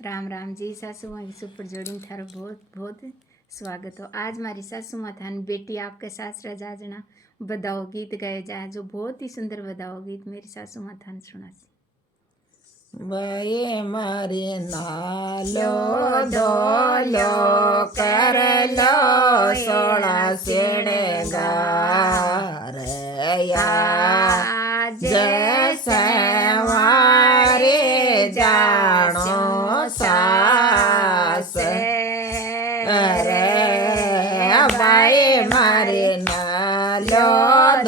राम राम जी सासू माँ की सुपर जोड़ी थारो बहुत बहुत स्वागत हो। आज मारी सासू माँ थान बेटी आपके सासरा जाजना बधाओ गीत गाए जाए जो बहुत ही सुंदर बधाओ गीत मेरी सासू माँ थान सुनासी। भाई मारी नालो धोलो कर लो सोला सेड़े गारया जैसे मारे जानो सास रे भाई मारी नालो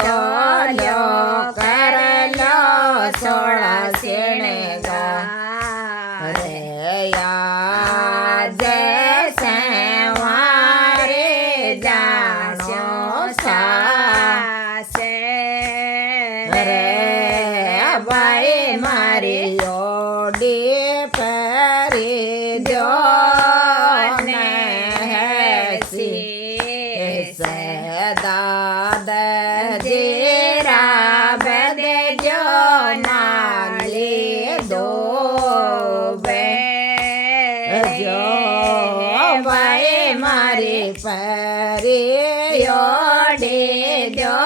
धोलो कर लो सोला सेड़े मारी ओडी परी जो सी दाद जीरा बद जो नाली दो जो भाई मारी परी ओडी जो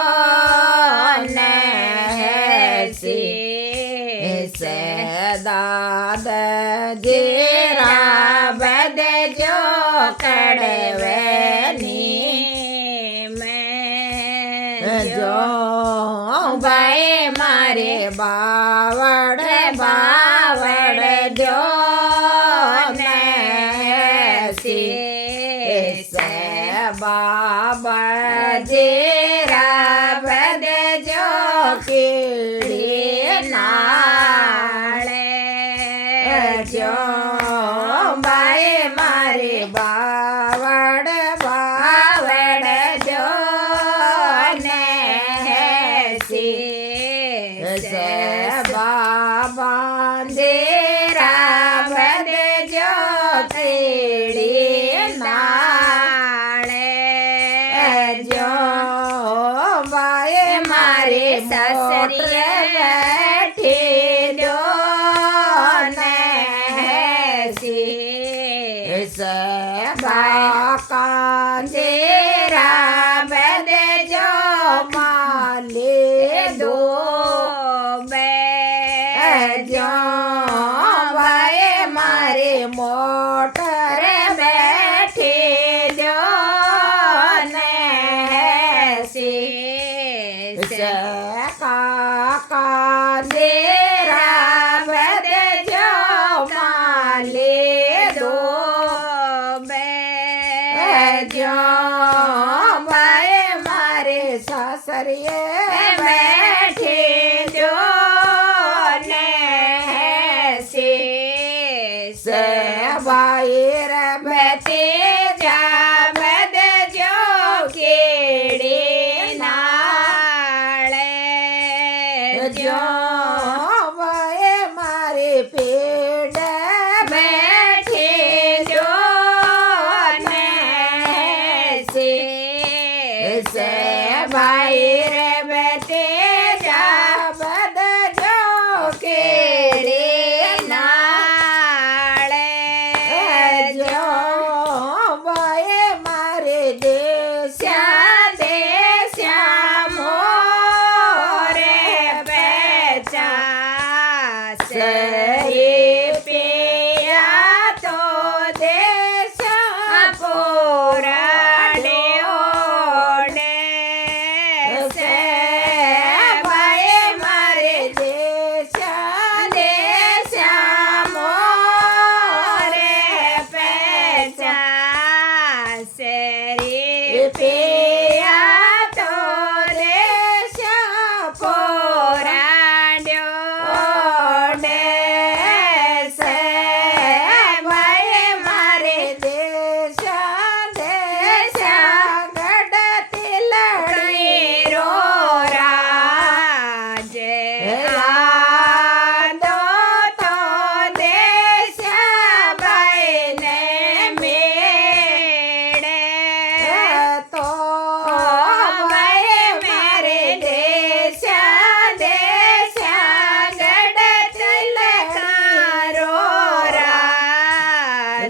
दाद जीरा बद जो कड़वेनी में जो भाई मारे बावड़ बावड़ जो नैसी से बाबा जीरा बद जो कीड़ी जो भाई मारी बावड़ बावड़ जो नैसी से बाबा जीरा बद जो कीड़ी नाले जो भाई मारी ससुरिया बैठी जो बाका जीरा बद जो माले दो जो भाई मारी मोटर बैठी जो नैसी से काका जीरा बद जो माले दो जो भाई मारे ससुरिये बैठी जो नैसी से भाई रबते जा बद जो कीड़ी नाले जो भाई मारे पेड़ बैठी जो से भाई रबते जा बद जो कीड़ी नाले जो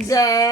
જય